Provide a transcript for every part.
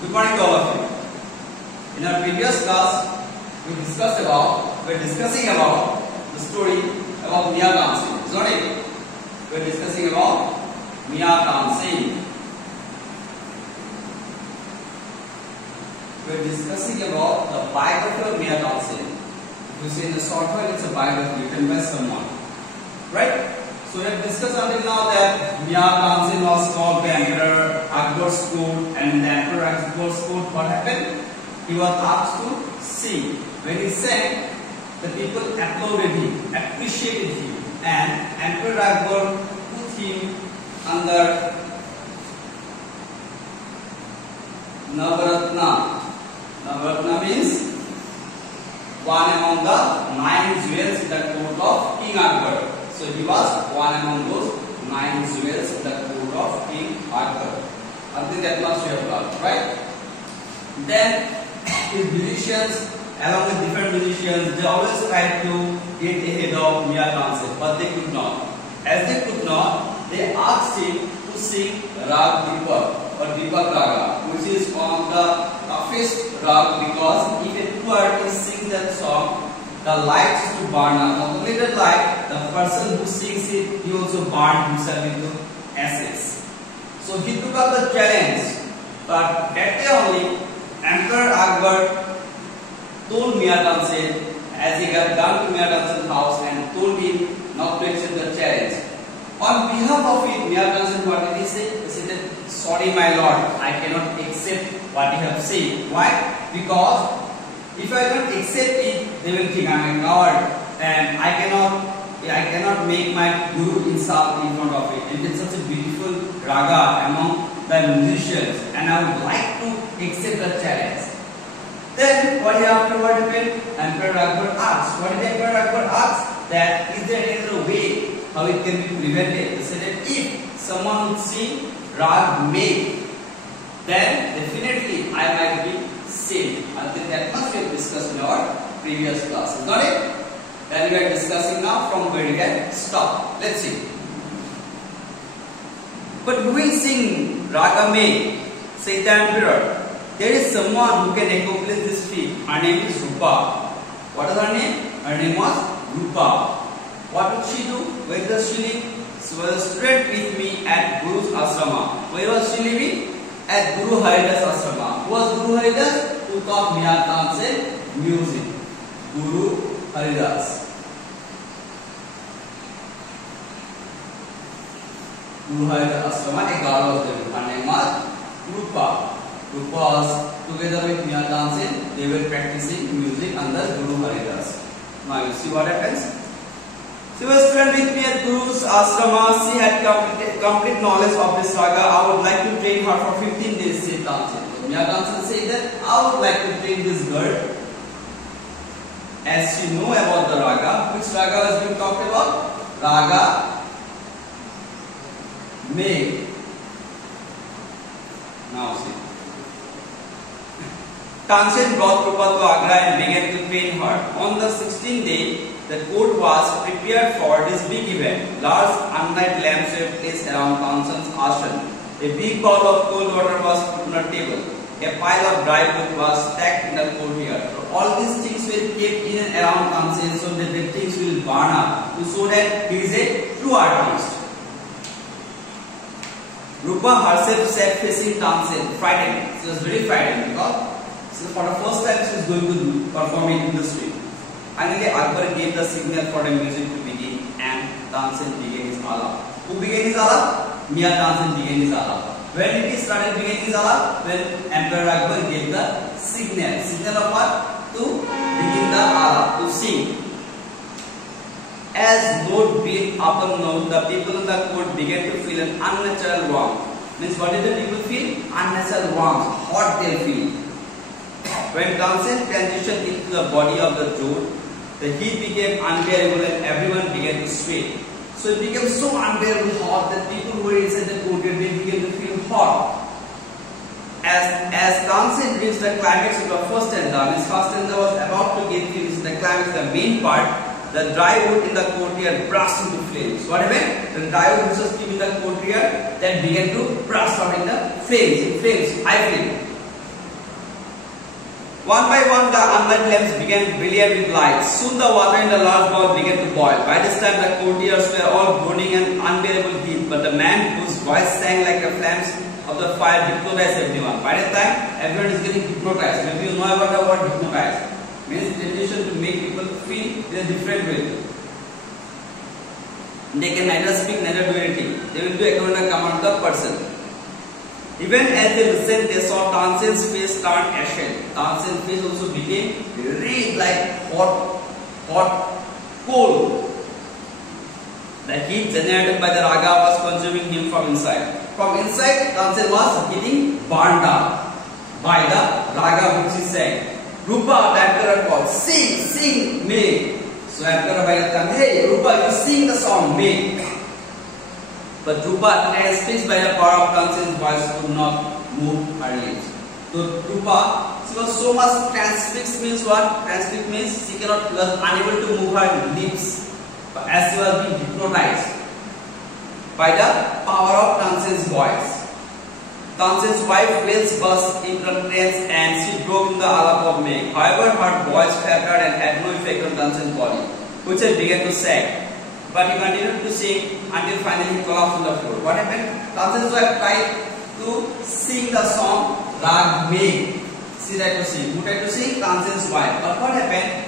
Good morning to all of you. In our previous class, we were discussing about the story about Mia Tansen. Is not it? We were discussing about Mia Tansen. We were discussing about the biography of Mia Tansen. If you say in the short form, it's a biography written by someone, right? So we have discussed until now that Mia Tansen was called by Emperor Akbar's court, and in the Emperor Akbar's court, what happened? He was asked to sing. When he sang, the people applauded him, appreciated him, and Emperor Akbar put him under Navaratna. Navaratna means one among the 9 jewels in the court of King Akbar. So he was one among those 9 jewels in the court of King Akbar. Until that much we have learned, right? Then his musicians, along with different musicians, they always tried to get ahead of Mia Tansen, but they could not. As they could not, they asked him to sing Rag Deepak or Deepak Raga, which is one of the toughest rag, because if a true artist sings that song, the light is to burn up. Not only the light, the person who sings it, he also burned himself into ashes. So he took up the challenge, but that day only, Emperor Akbar told Mia Tansen, as he got down to Mia Tansen's house and told him not to accept the challenge. On behalf of it, Mia Tansen, what did he say? He said, "Sorry, my lord, I cannot accept what you have said." Why? Because if I don't accept it, they will think I am a coward, and I cannot make my guru insult in front of it. And it's such a beautiful raga among the musicians, and I would like to accept the challenge. Then what happened? Emperor Akbar asked. What did Emperor Akbar ask? That is there any other way how it can be prevented? He said that if someone would sing Rag Meg, then definitely I might be saved. Until that much we have discussed in our previous classes. Got it? Then we are discussing now from where we can stop. Let's see. But who will sing Raga Meg? Said the Emperor. There is someone who can accomplish this feat. Her name is Rupa. What is her name? Her name was Rupa. What would she do? Where does she live? She was a student with me at Guru's ashrama. Where was she living? At Guru Haridas ashrama. Who was Guru Haridas? Who taught Mia Tansen music. Guru Haridas. Guru Haridas ashrama, a girl was there. Her name was Rupa. Rupa was together with Mia Tansen. They were practicing music under Guru Haridas. Now you see what happens. She was a student with me at Guru's ashrama. She had complete knowledge of this raga. I would like to train her for 15 days, said Tansen. So Mia Tansen said that I would like to train this girl as she know about the raga. Which raga was being talked about? Raga Meg. Now see. Tansen brought Rupa to Agra and began to train her. On the 16th day, the court was prepared for this big event. Large unlit lamps were placed around Tansen's ashram. A big bowl of cold water was put on a table. A pile of dry wood was stacked in the courtyard. All these things were kept in and around Tansen so that the things will burn up to show that he is a true artist. Rupa herself sat facing Tansen, frightened. She was very frightened because for the first time she is going to perform in the street. Finally, Akbar gave the signal for the music to begin, and Tansen began his alap. Who began his alap? Mia Tansen began his alap. When did he started beginning his alap? When Emperor Akbar gave the signal. Signal of what? To begin the alap, to sing. As note beat upon note, the people in the court began to feel an unnatural warmth. Means what did the people feel? Unnatural warmth, hot they feel. When Tansen transitioned into the body of the Jod, the heat became unbearable and everyone began to sweat. So it became so unbearably hot that people who were inside the courtyard, they began to feel hot. As Tansen reached the climax of the first stanza, his first stanza was about to get finished, the climax, the main part, the dry wood in the courtyard burst into flames. What happened? The dry wood which was kept in the courtyard that began to burst out in the flames, high flame. One by one, the unlit lamps began brilliant with light. Soon the water in the large bowl began to boil. By this time, the courtiers were all burning an unbearable heat. But the man whose voice sang like the flames of the fire hypnotized everyone. By this time, everyone is getting hypnotized. Maybe you know about the word hypnotize. Means tendency to make people feel in a different way. They can neither speak, neither do anything. They will do according to the command of the person. Even as they listened, they saw Tansen's face turn ashen. Tansen's face also became red like hot coal. The heat generated by the raga was consuming him from inside. From inside, Tansen was getting burned up by the raga which he sang. Rupa, the emperor called, sing, me. So emperor by the time, hey Rupa, you sing the song, me. But Rupa, as fixed by the power of Tansen's voice, could not move her lips. So Rupa, she was so much transfixed. Means what? Transfixed means she was unable to move her lips, as she was being hypnotized by the power of Tansen's voice. Tansen's wife wails burst into a trance and she broke in the alap of Meg. However, her voice faltered and had no effect on Tansen's body, which had began to sag. But he continued to sing until finally he collapsed on the floor. What happened? Tansen's wife tried to sing the song Rag Meg. She tried to sing. Who tried to sing? Tansen's wife. But what happened?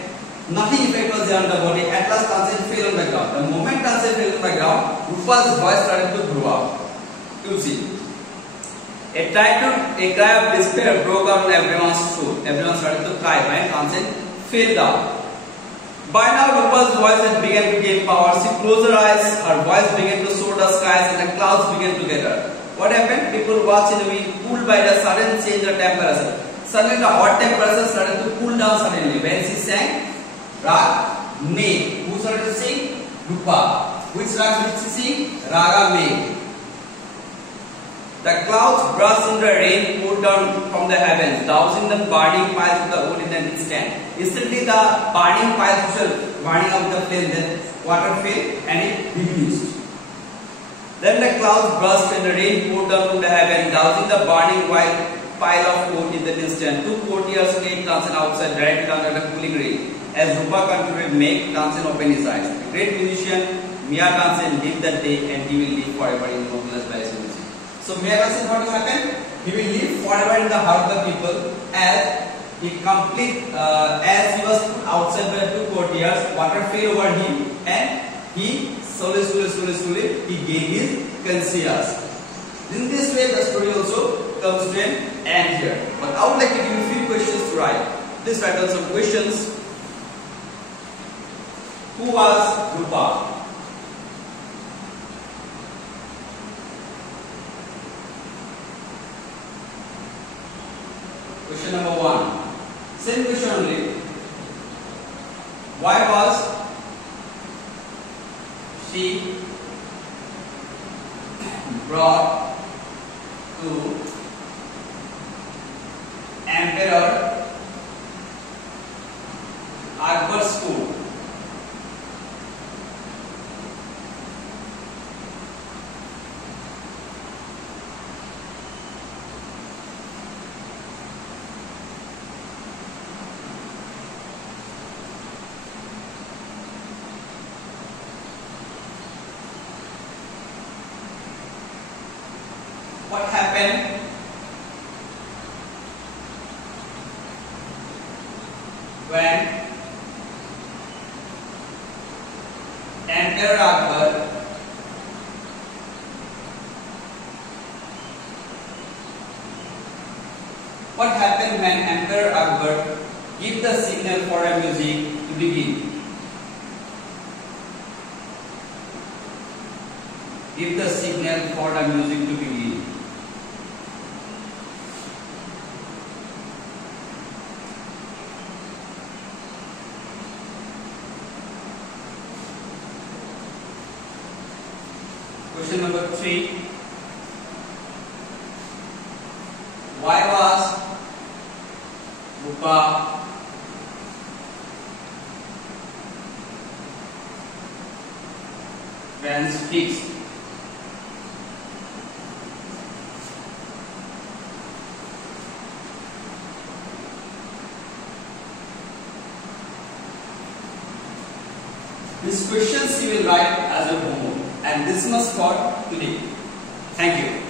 Nothing effect was there on the body. At last Tansen fell on the ground. The moment Tansen fell on the ground, Rupa's voice started to grow out. You see. A cry of despair broke out on everyone's throat. Everyone started to cry when Tansen fell down. By now, Rupa's voice had begun to gain power. She closed her eyes, her voice began to soar the skies, and the clouds began to gather. What happened? People watched in the wind, cooled by the sudden change of temperature. Suddenly, the hot temperature started to cool down suddenly. When she sang Rag Me. Who started to sing? Rupa. Which rag did she sing? Raga Me. The clouds burst into rain poured down from the heavens, dousing the burning piles of the wood in an instant. Instantly, the burning piles were burning up the flame. Then water fell and it diminished. Then the clouds burst and the rain poured down from the heaven, dousing the burning white pile of wood in an instant. Two courtiers came dancing outside, directly under the cooling rain. As Rupa continued, make Tansen open his eyes. The great musician Mia Tansen lived that day, and he will live forever in motionless bliss. So Mia Tansen, what will happen? He will live forever in the heart of the people as he was put outside by the two courtiers. Water fell over him, and he slowly he gained his consciousness. In this way, the story also comes to an end here. But I would like to give you a few questions to write. Please write down some questions. Who was Rupa? Question number 1. Same question only. Why was she brought to Emperor Akbar's court? What happened when Emperor Akbar give the signal for a music to begin? Give the signal for the music to begin. Question number 3. Why was Rupa transfixed? These questions you will write as your homework, and this much for today. Thank you.